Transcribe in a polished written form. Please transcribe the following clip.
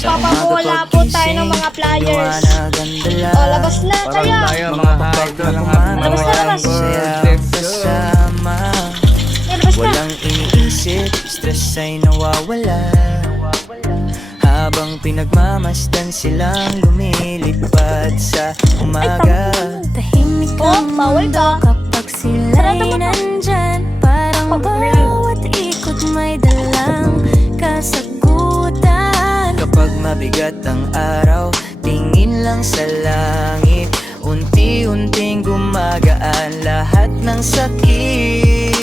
Magpapabola po tayo ng mga flyers. O, labas na tayo. Tayo mga idol ang Labas na, labas. kasama. Labas na. Walang iniisip, stress ay nawawala. Habang pinagmamasdan silang lumilipad sa umaga. Tahimik Oh, ang bawal mundo ka. kapag sila'y nandyan. Parang bawat ikot may dalang kasagutan. Kapag mabigat ang araw, tingin lang sa langit. Unti-unting gumagaan lahat ng sakit.